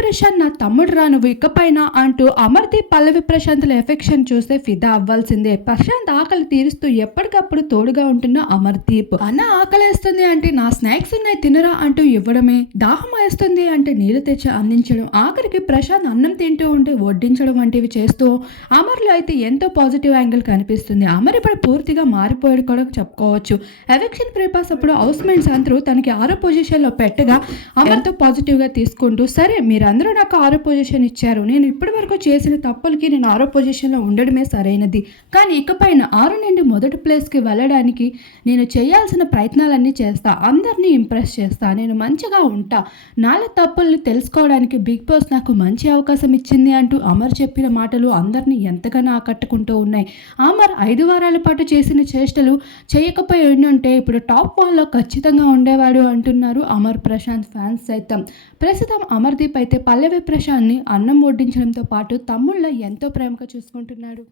ప్రశాంత్ నా తమ్ముడు రా నువ్వు ఇకపైన అంటూ అమర్దీప్ పల్లవి ప్రశాంత్ల ఎఫెక్షన్ చూస్తే ఫిదా అవ్వాల్సిందే. ప్రశాంత్ ఆకలి తీరుస్తూ ఎప్పటికప్పుడు తోడుగా ఉంటున్న అమర్దీప్. అన్న ఆకలేస్తుంది అంటే నా స్నాక్స్ ఉన్నాయి తినరా? అంటూ ఇవ్వడమే. దాహం వేస్తుంది అంటే నీళ్ళు తెచ్చి అందించడం ఆఖరికి ప్రశాంత్ అన్నం తింటూ ఉంటే వడ్డించడం వంటివి చేస్తూ అమర్లో అయితే ఎంతో పాజిటివ్ యాంగిల్ కనిపిస్తుంది. అమర్ ఇప్పుడు పూర్తిగా మారిపోయాడు కూడా చెప్పుకోవచ్చు. ఎలక్షన్ ప్రిపాస్ అప్పుడు హౌస్ మేట్స్ అందరూ తనకి ఆరో పొజిషన్లో పెట్టగా అమర్తో పాజిటివ్గా తీసుకుంటూ సరే వాళ్ళందరూ నాకు ఆరో పొజిషన్ ఇచ్చారు. నేను ఇప్పటి వరకు చేసిన తప్పులకి నేను ఆరో పొజిషన్లో ఉండడమే సరైనది. కానీ ఇకపైన ఆరు నుండి మొదటి ప్లేస్కి వెళ్ళడానికి నేను చేయాల్సిన ప్రయత్నాలన్నీ చేస్తా. అందరినీ ఇంప్రెస్ చేస్తా. నేను మంచిగా ఉంటా. నాలో తప్పుల్ని తెలుసుకోవడానికి బిగ్ బాస్ నాకు మంచి అవకాశం ఇచ్చింది అంటూ అమర్ చెప్పిన మాటలు అందరినీ ఎంతగానో ఆకట్టుకుంటూ ఉన్నాయి. అమర్ ఐదు వారాల పాటు చేసిన చేష్టలు చేయకపోయి ఉంటే ఇప్పుడు టాప్ వన్లో ఖచ్చితంగా ఉండేవాడు అంటున్నారు అమర్ ప్రశాంత్ ఫ్యాన్స్ సైతం. ప్రస్తుతం అమర్దీప్ అయితే పల్లవి ప్రశాంత్ని అన్నం వడ్డించడంతో పాటు తమ్ముళ్ళ ఎంతో ప్రేమగా చూసుకుంటున్నాడు.